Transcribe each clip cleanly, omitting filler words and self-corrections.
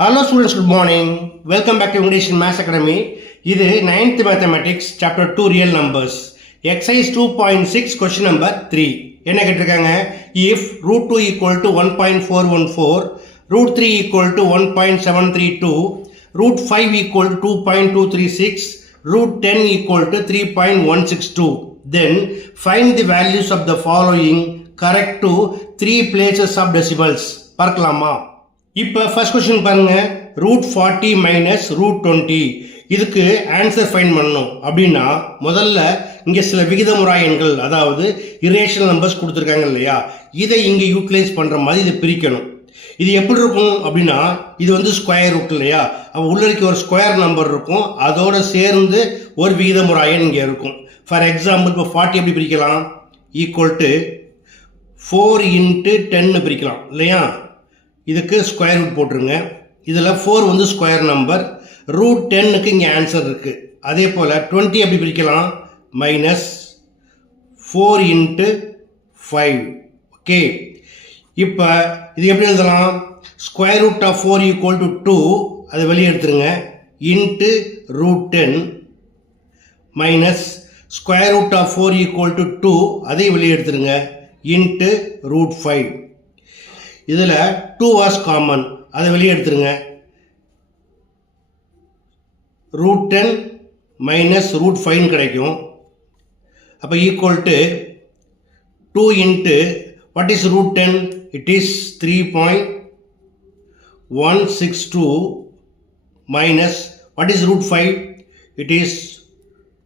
Hello students, good morning. Welcome back to English in Maths Academy. இது 9th Mathematics Chapter 2 Real Numbers. Exercise 2.6 question number 3. என்ன கேட்டிருக்காங்க? If root 2 equal to 1.414, root 3 equal to 1.732, root 5 equal to 2.236, root 10 equal to 3.162. Then find the values of the following correct to 3 places of decimals. பார்க்கலாமா? இப்போ first question பாருங்க, root 40 minus root 20 இதுக்கு answer find பண்ணணும் அப்படின்னா முதல்ல இங்கே சில விகிதமுறா எண்கள், அதாவது இரேஷனல் நம்பர்ஸ் கொடுத்துருக்காங்க இல்லையா, இதை இங்கே யூட்டிலைஸ் பண்ணுற மாதிரி இதை பிரிக்கணும். இது எப்படி இருக்கும் அப்படின்னா, இது வந்து ஸ்கொயர் ரூட் இல்லையா, அப்போ உள்ளிருக்க ஒரு ஸ்கொயர் நம்பர் இருக்கும், அதோட சேர்ந்து ஒரு விகிதமுறா எண் இங்கே இருக்கும். ஃபார் எக்ஸாம்பிள் இப்போ 40 எப்படி பிரிக்கலாம், ஈக்குவல் டு 4 இன்ட்டு 10 பிரிக்கலாம் இல்லையா. இதுக்கு ஸ்கொயர் ரூட் போட்டுருங்க. இதில் 4 வந்து ஸ்கொயர் நம்பர், ரூட் 10க்கு இங்கே ஆன்சர் இருக்குது. அதே போல் 20 எப்படி பிரிக்கலாம், மைனஸ் 4 இன்ட்டு 5. ஓகே, இப்போ இது எப்படி எழுதலாம், square root of 4 equal to 2, அதை வெளியே எடுத்துருங்க, into root 10 minus square root of 4 equal to 2, அதையும் வெளியே எடுத்துருங்க, இன்ட்டு ரூட் 5. இதில் 2 வாஸ் காமன், அதை வெளியே எடுத்துருங்க, ரூட் 10 மைனஸ் ரூட் 5 கிடைக்கும். அப்போ equal to 2 into what is root 10, it is 3.162 minus what is root 5, it is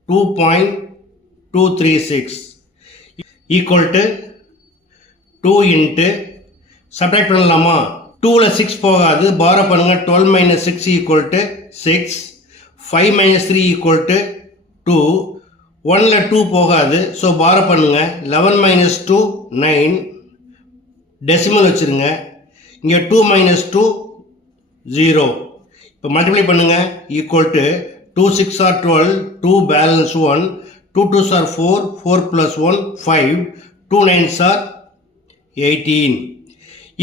2.236 equal to 2 into subtract பண்ணலாமா, 2ல் 6 போகாது, பாரோ பண்ணுங்க, 12 minus 6 equal to 6, 5 minus 3 equal to 2, 1ல் 2 போகாது, ஸோ பாரோ பண்ணுங்க, 11 மைனஸ் 2 9, டெசிமல் வச்சுருங்க, இங்கே 2 மைனஸ் 2 0. இப்போ மல்டிப்ளை பண்ணுங்க, equal to 2 6 are 12, 2 balance 1, 2 2s are 4, 4 + 1 5, 2 9s are 18.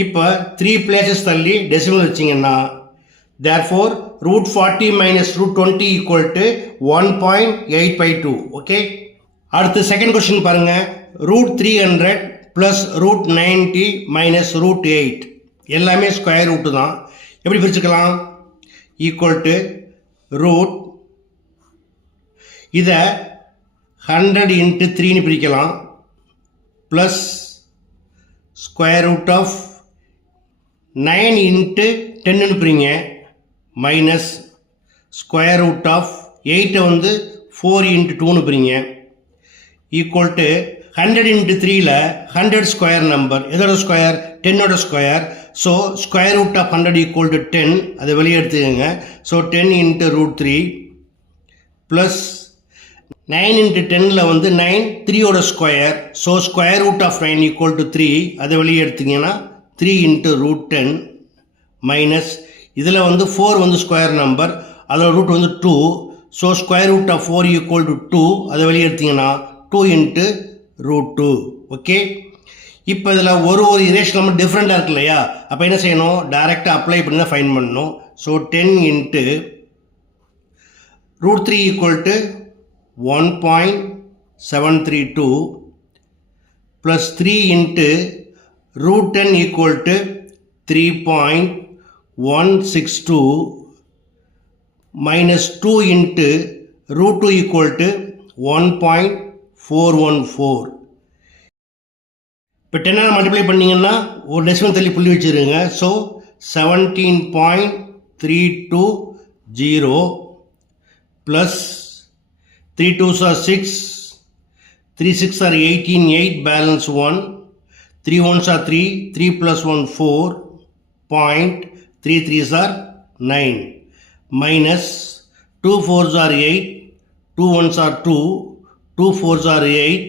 இப்போ 3 பிளேசஸ் தள்ளி டெசிமல் வச்சிங்கன்னா, therefore root 40 minus root 20 equal to 1.852. Okay, அடுத்து செகண்ட் கொஸ்டின் பாருங்க, root 300 plus root 90 minus root 8 எல்லாமே ஸ்கொயர் ரூட்டு தான். எப்படி பிரிச்சுக்கலாம், ஈக்குவல் டு ரூட், இதை 100 இன்ட்டு 3ன்னு பிரிக்கலாம், plus square root of 9 into 10ன்னு பிரிங்க, மைனஸ் ஸ்கொயர் ரூட் ஆஃப் 8 வந்து 4 இன்ட்டு 2ன்னு பிரிங்க, ஈக்குவல் டு 100 இன்ட்டு 3ல் 100 ஸ்கொயர் நம்பர், எதோட ஸ்கொயர், 10ஓட square, so square root of 100 equal to 10, அதை வெளியே எடுத்துக்கோங்க, so 10 into root 3 plus 9 into 10ல் வந்து 9 3ஓட square, so square root of 9 equal to 3, அதை வெளியே எடுத்திங்கன்னா 3 இன்ட்டு ரூட் 10 மைனஸ், இதில் வந்து 4 வந்து ஸ்கொயர் நம்பர், அதோட ரூட் வந்து 2, so square root of 4 equal to 2, அதை வெளியே எடுத்திங்கன்னா 2 இன்ட்டு ரூட் 2. ஓகே, இப்போ இதில் ஒரு இரேஷனல் நம்பர் டிஃப்ரெண்ட்டாக இருக்கு இல்லையா, அப்போ என்ன செய்யணும், டைரெக்டாக அப்ளை பண்ணி தான் ஃபைண்ட் பண்ணணும். So 10 into root 3 equal to 1.732 plus 3 into root 10 equal to 3.162 minus 2 into root 2 equal to 1.414. இப்போ 10 மல்டிப்ளை பண்ணிங்கன்னா ஒரு டெசிமல் தள்ளி புள்ளி வச்சுருங்க, so 17.320 plus 3 2s are 6, 3 6 are 18, 8 balance 1, 3 1s are 3, 3 plus 1 4, point 3 3s are 9, minus 2 4s are 8, 2 1s are 2, 2 4s are 8,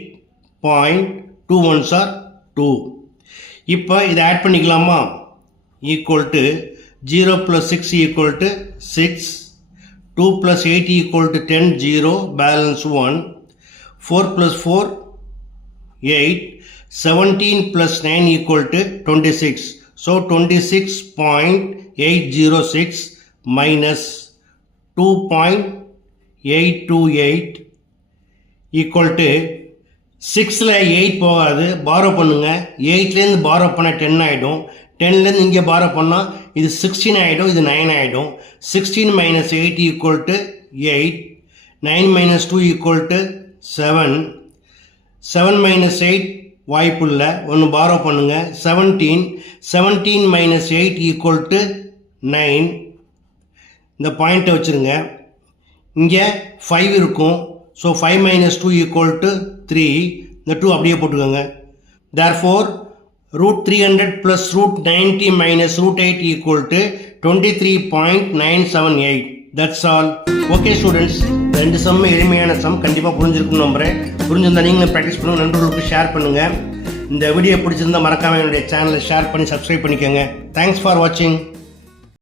point 2 1s are 2. இப்போ இதை add பண்ணிக்கலாமா, equal to 0 plus 6 equal to 6, 2 plus 8 equal to 10, 0, balance 1, 4 plus 4, 8, 17 plus 9 equal to 26. So 26.806 minus 2.828 equal to 6ல 8 போகாது, borrow பண்ணுங்க. 8லேருந்து borrow பண்ண 10 ஆயிடும். 10லேருந்து இங்கே borrow பண்ணால் இது 16 ஆயிடும், இது 9 ஆயிடும். 16 minus 8 equal to 8. 9 minus 2 equal to 7. 7 minus 8 வாய்ப்புள்ள ஒன்று borrow பண்ணுங்க. 17. 17 minus 8 equal to 9. இந்த பாயிண்ட்டை வச்சுருங்க. இங்கே 5 இருக்கும். So 5 minus 2 equal to 3. இந்த 2 அப்படியே போட்டுக்கோங்க. Therefore, root 300 plus root 90 minus root 8 equal to 23.978. That's all. Okay students, ரெண்டு சம் எளிமையான சம் கண்டிப்பாக புரிஞ்சிருக்குன்னு நம்புகிறேன். புரிஞ்சிருந்தா நீங்களும் ப்ராக்டிஸ் பண்ணுங்கள், நண்பர்களுக்கு ஷேர் பண்ணுங்கள். இந்த வீடியோ பிடிச்சிருந்தால் மறக்காமல் என்னுடைய சேனலை ஷேர் பண்ணி சப்ஸ்கிரைப் பண்ணிக்கோங்க. தேங்க்ஸ் ஃபார் வாட்சிங்.